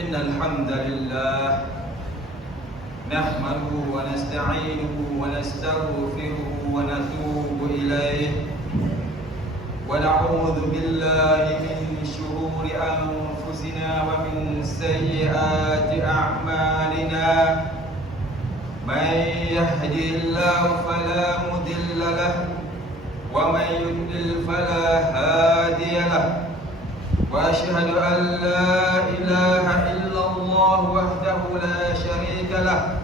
إن الحمد لله نحمده ونستعينه ونستغفره ونتوب إليه ونعوذ بالله من شرور أنفسنا ومن سيئات أعمالنا من يهدي الله فلا مضل له ومن يضلل فلا هادي له وأشهد أن لا إله إلا الله وحده لا شريك له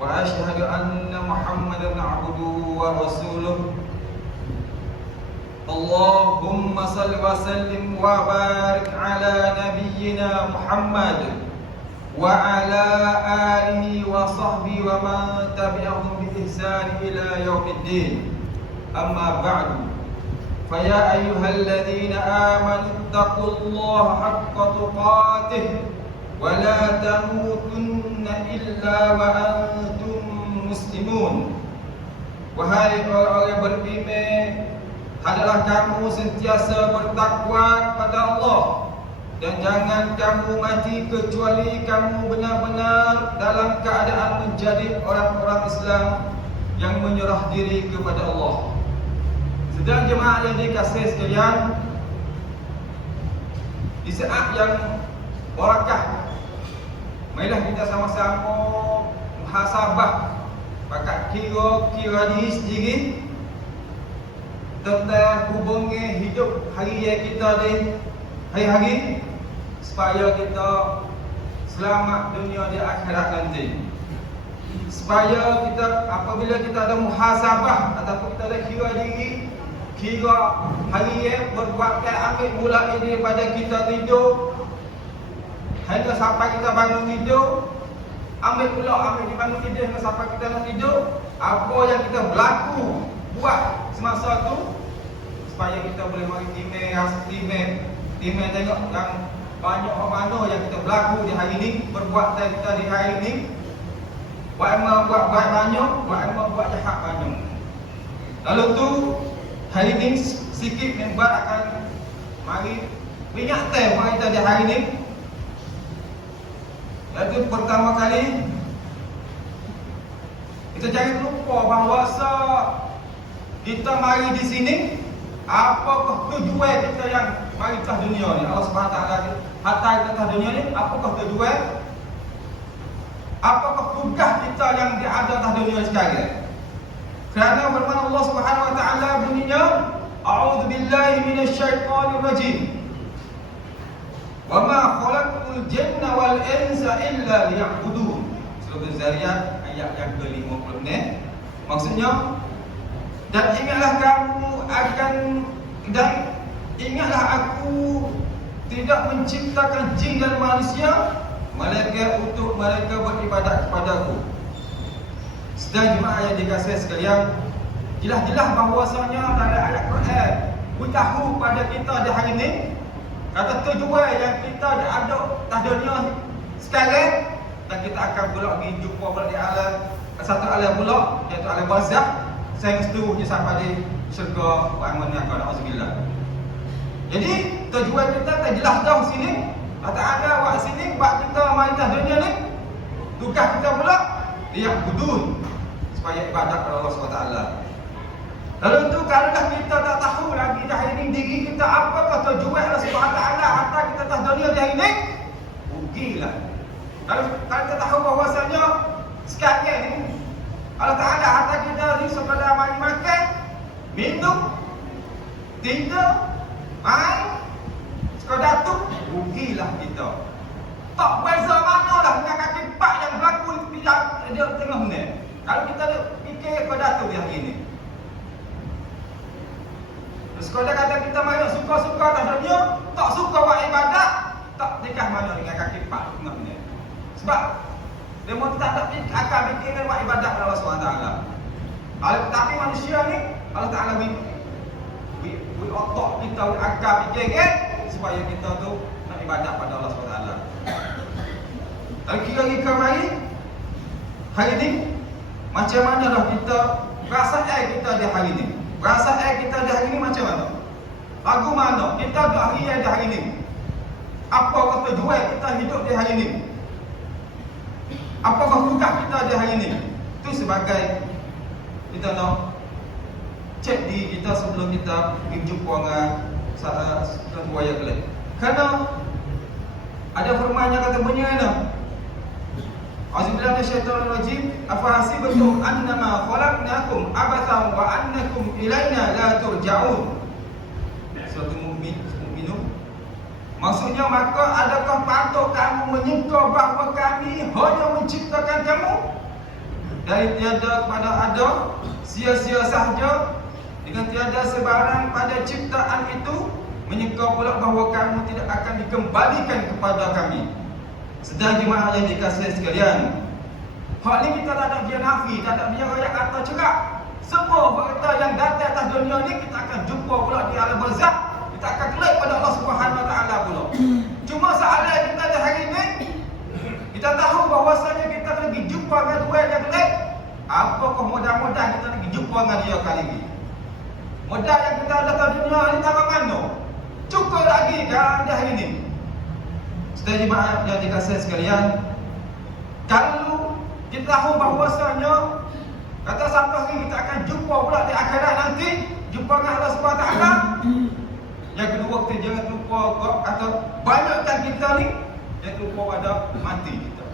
وأشهد أن محمدا عبده ورسوله اللهم صل وسلم وبارك على نبينا محمد وعلى آله وصحبه ومن تبعهم بإحسان إلى يوم الدين أما بعد فيا أيها الذين آمنوا اتقوا الله حق تقاته ولا تموتن إلا وأنتم مسلمون. Wahai orang-orang yang beriman, hendaklah kamu sentiasa bertakwa kepada Allah dan jangan kamu mati kecuali kamu benar-benar dalam keadaan menjadi orang-orang Islam yang menyerah diri kepada Allah. Sedang jemaah yang dikasihi sekalian, di saat yang barakah, marilah kita sama-sama muhasabah, pakat kira diri sendiri tentang hubungan hidup hari kita di hari-hari supaya kita selamat dunia di akhirat nanti. Supaya kita apabila kita ada muhasabah ataupun kita ada kira diri, kira hari berbuat ambil mulai daripada kita tidur hingga sampai kita bangun tidur, ambil di bangun tidur hingga sampai kita nak tidur, apa yang kita berlaku buat semasa tu supaya kita boleh mari timbang tengok yang banyak mana yang kita berlaku di hari ini, perbuatan kita di hari ini, buat baik banyak, buat jahat banyak. Lalu tu hari ini sikit member akan mari ingatkan kita di hari ini. Iaitu pertama kali kita jangan lupa bahawa kita mari di sini, apakah tujuan kita yang mari ke dunia ni? Allah Subhanahu Taala hantar kita ke dunia ni, apakah tujuan? Apakah tugas kita yang ada di dunia sekarang? Kerana firman Allah Subhanahu Wa Taala bunyinya, A'udzu billahi minasyaitonir rajim. Wa ma khalaqtul jinna wal insa illa liya'budun. Surah Az-Zariyat ayat yang ke-50 ni. Maksudnya, dan ingatlah aku tidak menciptakan jin dan manusia melainkan untuk mereka beribadat kepadaku. Sedang jemaah yang dikasihi sekalian, jelas-jelas bahawasanya dalam ayat Quran beritahu pada kita di hari ini kata tujuan yang kita ada atas dunia sekarang, dan kita akan pula pergi jumpa pula di alam satu alam pula, iaitu alam barzakh, sehingga seterusnya sampai di syurga wa aman auzubillah. Jadi tujuan kita tak jelas dah sini. Tak ada buat sini buat kita mari atas dunia ni. Tugas kita pula liya'budun, supaya ibadat kepada Allah SWT. Lalu tu kalau dah kita tak tahu lagi dah hari ni diri kita apakah tujuan Allah SWT hantar kita atas dunia di hari ni, rugilah. Kalau kita tahu bahawasanya sekarang ni Allah Ta'ala hantar kita ni sekadar mari makan, minum, tinggal, main, sekadar tu, rugilah kita. Tak beza mana lah dengan kaki empat yang berlaku di tengah ni. Kalau kita ada fikir pada tu yang ini, sekolah kata kita main suka-suka atas dunia, tak suka buat ibadat, tak nikah mana dengan kaki empat tengah ni. Sebab dia mahu tak akan fikirkan buat ibadat kepada Allah SWT. Tapi manusia ni Allah Ta'ala beri otak kita akal fikirkan supaya kita tu nak ibadat pada Allah SWT. Dan kira-kira mari hari ni macam mana dah kita perasaan kita di hari ni? Perasaan kita di hari ni macam mana? Lagu mana? Kita di hari ni. Apa tujuan kita hidup di hari ini? Apakah tugas kita di hari ini? Itu sebagai kita nak cek diri kita sebelum kita pergi jumpa dengan buaya kelak. Kerana ada firman yang kata bunyi ni, A'udzubillahi minasyaitonir rajim, afahasibatum annama khalaqnakum abathan wa annakum ilaina la turja'un. Surah Mukminun. Maksudnya, maka adakah patut kamu menyangka bahawa kami hanya menciptakan kamu dari tiada kepada ada, sia-sia sahaja, dengan tiada sebarang pada ciptaan itu, menyangka pula bahawa kamu tidak akan dikembalikan kepada kami. Sedang jemaah yang dikasihi sekalian, hal ini kita tak ada biar nafi, tak ada biar rakyat kata cakap. Semua fakta yang datang atas dunia ni kita akan jumpa pula di alam barzakh. Kita akan kelak pada Allah Subhanahu Wa Taala pula. Cuma soalan kita di hari ini, kita tahu bahawasanya kita lagi jumpa dengan Tuhan yang kelak. Apakah mudah-mudahan kita lagi jumpa dengan dia kali ini? Modal yang kita ada di dunia ni tak mana? Cukup lagi kan di hari ini. Sedang jemaah yang dikasihi sekalian, kalau kita tahu bahawasanya kata sampai hari kita akan jumpa pula di akhirat nanti, jumpa dengan Allah Subhanahu Wa Taala. Yang kedua, kita jangan lupa kata banyakkan kita ni, jangan lupa pada mati kita.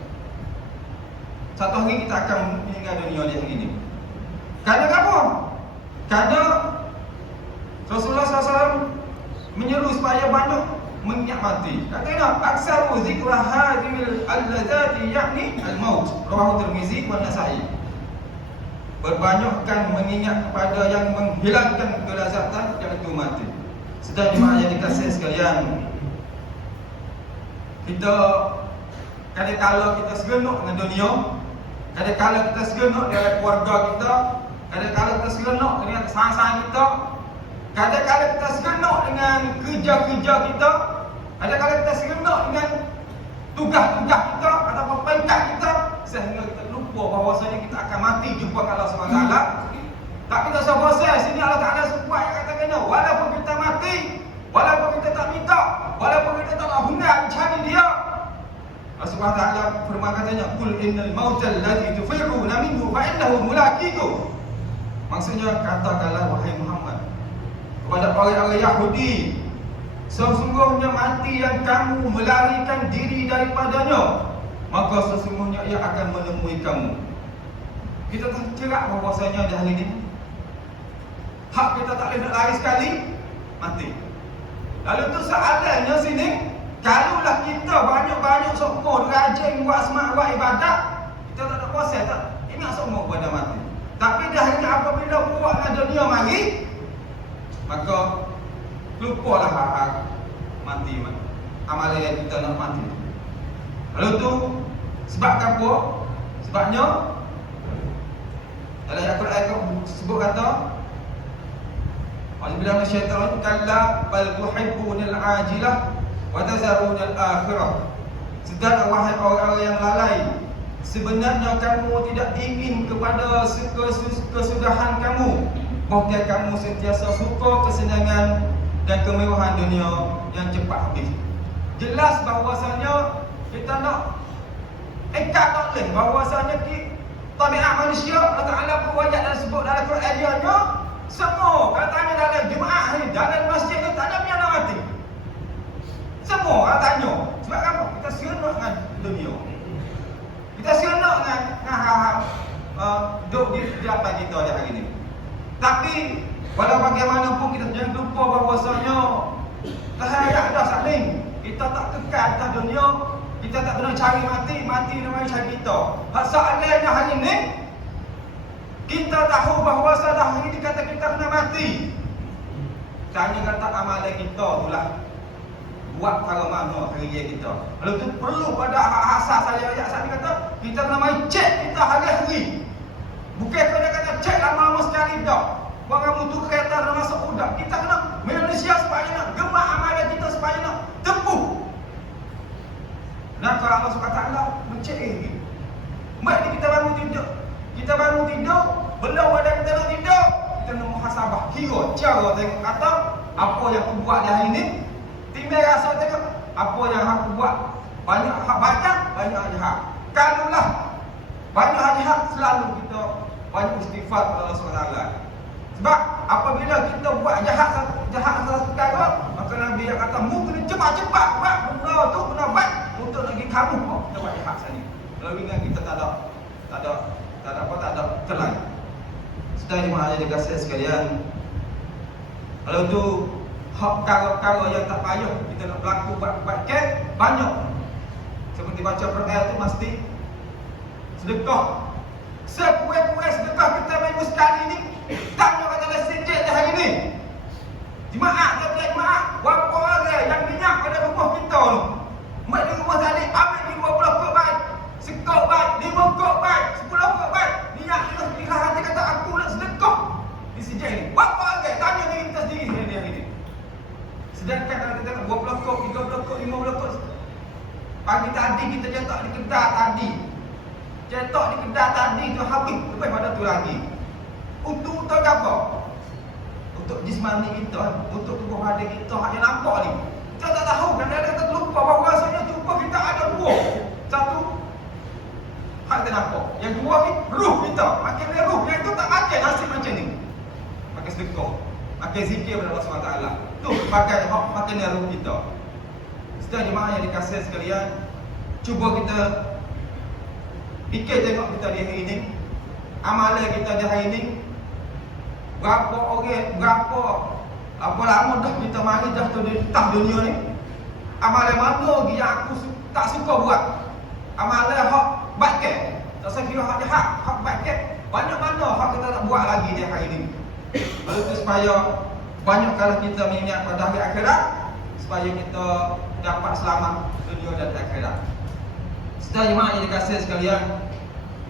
Satu hari kita akan meninggal dunia di hari ini. Kerana apa? Kerana Rasulullah SAW menyeru supaya banyak mengingat mati. Katanya, aksaru zikra hadhil allazati yakni al-maut. Rawahu Tirmizi wa Nasa'i. Berbanyakkan mengingat kepada yang menghilangkan kelazatan, iaitu mati. Sedang jemaah yang dikasihi sekalian, kita kadang-kadang kita seronok dengan dunia, kadang-kadang kita seronok dengan keluarga kita, kadang-kadang kita seronok dengan sahabat kita, kadang-kadang kita seronok dengan kerja-kerja kita, kadang-kadang kita seronok dengan tugas-tugas kita ataupun pangkat kita, sehingga kita lupa bahawasanya kita akan mati jumpa Allah SWT. Tak kita selesai sini Allah Ta'ala sebut yang katakannya, walaupun kita mati, walaupun kita tak minta, walaupun kita tak hungar mencari dia, Allah Subhanahu Wa Ta'ala firman katanya, qul innal mautal ladzi tufirruna minhu fa innahu mulaqikum. Maksudnya, katakanlah wahai Muhammad kepada orang-orang Yahudi, sesungguhnya mati yang kamu melarikan diri daripadanya, maka sesungguhnya ia akan menemui kamu. Kita tak cerak bahawasanya di hari ini hak kita tak boleh nak lari sekali, mati. Lalu tu soalannya sini, kalaulah kita banyak-banyak semua rajin buat semak, buat ibadat, kita tak ada proses, tak ingat semua pada mati. Tapi dah ingat apabila buat dengan dunia mari, maka lupalah hak mati, amalan yang kita nak mati. Lalu tu sebab apa? Sebabnya dalam Al-Quran sebut kata, A'udzubillahi minasyaitonir rajim, kalla bal tuhibbunal ajilah wa tazarunal akhirah. Sedang wahai orang-orang yang lalai, sebenarnya kamu tidak ingin kepada kesudahan kamu, bahkan kamu sentiasa suka kesenangan dan kemewahan dunia yang cepat habis. Jelas bahawasanya kita nak ikat tak boleh bahawasanya tabiat manusia, Allah Ta'ala berwajah dan sebut dalam Quran dia, semua katanya dalam jemaah ni, dalam masjid ni tak ada yang nak mati. Semua katanya. Sebab apa? Kita seronok dengan dunia, kita seronok dengan hal-hal duduk di hadapan kita di hari ni. Tapi walau bagaimanapun kita jangan lupa bahawasanya hayat dah saling. Kita tak kekal atas dunia, kita tak kena cari mati, mati namanya cari kita. Soalannya hari ini, kita tahu bahawa hari ini kata kita kena mati. Tanya kata amalan kita itulah buat cara mana hari kita. Lalu tu perlu pada asas saya ayat saya kata kita kena main cek kita hari-hari. Bukan kata cek lama-lama sekali dah. Buat kamu tu kereta dah masuk udah. Kita kena manusia supaya nak gemak amalan kita supaya nak tempuh. Dan kalau Allah SWT mencek ini, baik kita bangun tidur, kita bangun tidur, belum ada kita nak tidur, kita nak muhasabah, kira cara tengok kata apa yang aku buat di hari ini, timbang rasa tengok apa yang aku buat banyak hak banyak, banyak hak jahat. Kalaulah banyak hak jahat, selalu kita banyak istighfar kepada Allah SWT. Sebab apabila kita buat jahat satu perkara, maka Nabi yang kata mu kena cepat-cepat buat benda tu, kena buat untuk lagi kamu kita buat jahat sekali. Kalau ingat kita tak ada terlalu. Sedang jemaah yang dikasihi sekalian, kalau tu hak perkara-perkara yang tak payah kita nak berlaku buat kes banyak. Seperti baca Quran tu mesti sedekah. Sekuat-kuat sedekah kita minggu sekali ni, tanya kata dah sejak dah hari ni. Jemaah tak jemaah, berapa orang yang minyak pada rumah kita tu. Mak di rumah tadi ambil di 20 kok baik, sekok baik, 5 kok baik, 10 kok baik. Minyak kita kira hati kata aku nak sedekah di sejak ni. Berapa orang tanya diri kita sendiri hari ni. Sedangkan kalau kita nak 20 kok, 30 kok, 50 kok. Pagi tadi kita cetak di kedai tadi. Cetak di kedai tadi tu habis, lepas pada tu lagi. Untuk apa? Untuk jismani kita, untuk tubuh badan kita hanya nampak ni. Kita tak tahu, kadang-kadang kita terlupa bahawa rasanya tubuh kita ada dua. Satu, hak kita nampak. Yang dua ni, ruh kita. Makin dia ruh, yang itu tak makan nasib macam ni. Makin sedekah, makin zikir kepada Allah SWT. Tu pakai hak makin dia ruh kita. Sedang jemaah yang dikasihi sekalian, cuba kita fikir tengok kita di hari ini, amalan kita di hari ini. Berapa orang, apa lama dah kita mari dah tu di atas dunia ni. Amalan mana lagi yang aku tak suka buat? Amalan hak baik, tak usah kira hak jahat, hak baik. Banyak mana hak kita nak buat lagi di hari ini. Lalu tu supaya banyak kali kita mengingat pada hari akhirat, supaya kita dapat selamat dunia dan akhirat. Sedang jemaah yang dikasihi sekalian,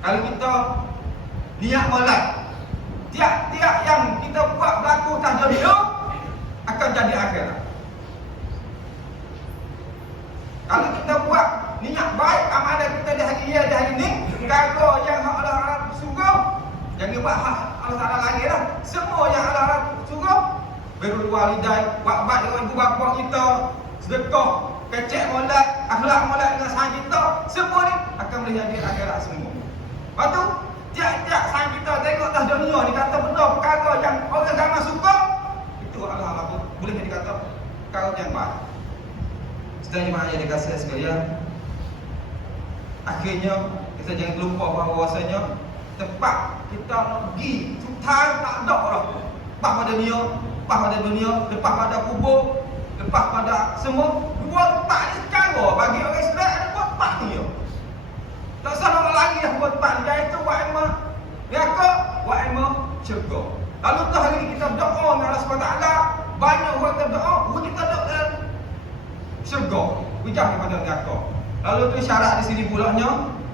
kalau kita niat molek, tiap-tiap yang kita buat berlaku atas dunia akan jadi akhirat. Kalau kita buat niat baik, amalan kita di hari ini, perkara yang Allah suruh, jangan buat hak Allah Taala lagi lah. Semua yang Allah suruh, birrul walidain, buat baik dengan ibu bapa kita, sedekah, kecek molek, akhlak molek dengan sahaja kita, semua ni akan menjadi akhirat semua. Lepas tu, tiap-tiap sahaja kita tengok atas dunia ni kata benda perkara yang orang ramai suka, itu Allah boleh dikata perkara yang baik. Sedang jemaah yang dikasihi sekalian, akhirnya kita jangan lupa bahawasanya tempat kita nak pergi tutai tak ada orang. Lepas pada dunia, lepas pada kubur, lepas pada semua, dua tempat ni secara bagi orang Islam ada dua tempat ni. Tak usah orang lagi dah buat tempat ni, iaitu wa'imah neraka, wa'imah syurga. Lalu tu hari ni kita berdoa dengan Allah SWT, banyak orang kita berdoa, kita doa dalam syurga, hujah daripada neraka. Lalu tu syarat di sini pulaknya,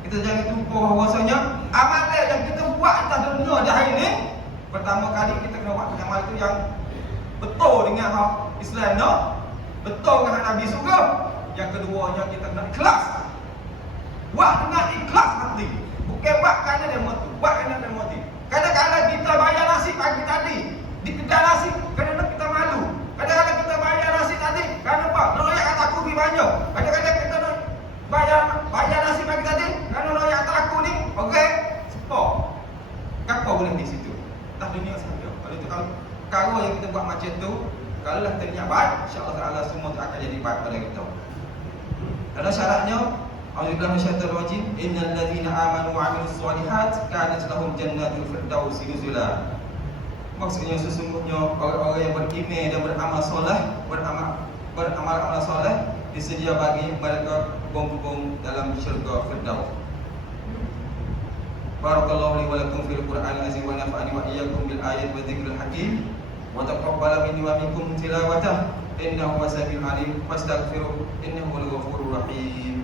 kita jangan lupa bahawasanya amalan yang kita buat atas dunia di hari ni, pertama kali kita kena buat amal itu yang betul dengan hak Islam no? Betul dengan Nabi suruh. Yang keduanya kita kena ikhlas. Buat dengan ikhlas hati. Bukan buat kerana demo tu, buat kerana demo tu. Kadang-kadang kita bayar nasi pagi tadi di kedai nasi kerana kita malu. Kadang-kadang kita bayar nasi tadi kerana apa? Royak kata aku lebih banyak. Kadang-kadang kita bayar nasi pagi tadi kerana royak kata aku ni okey, sepok. Apa boleh di situ? Tak dunia saja. Kalau yang kita buat macam tu, kalau lah kita niat baik, insya-Allah Taala semua tu akan jadi baik pada kita. Ada syaratnya, A'udzubillahi minasyaitonir rajim, innal ladzina amanu wa 'amilus shalihat kanat lahum jannatul firdausi nuzula. Maksudnya sesungguhnya orang-orang yang beriman dan beramal soleh, beramal soleh disedia bagi mereka kebun-kebun dalam syurga Firdaus. Barakallahu li wa lakum fil Qur'anil azim wa nafa'ani wa iyyakum bil ayati wa dzikril hakim wa taqabbala minni wa minkum tilawatahu innahu was-sami'ul 'alim wastaghfiruh innahu huwal ghafurur rahim.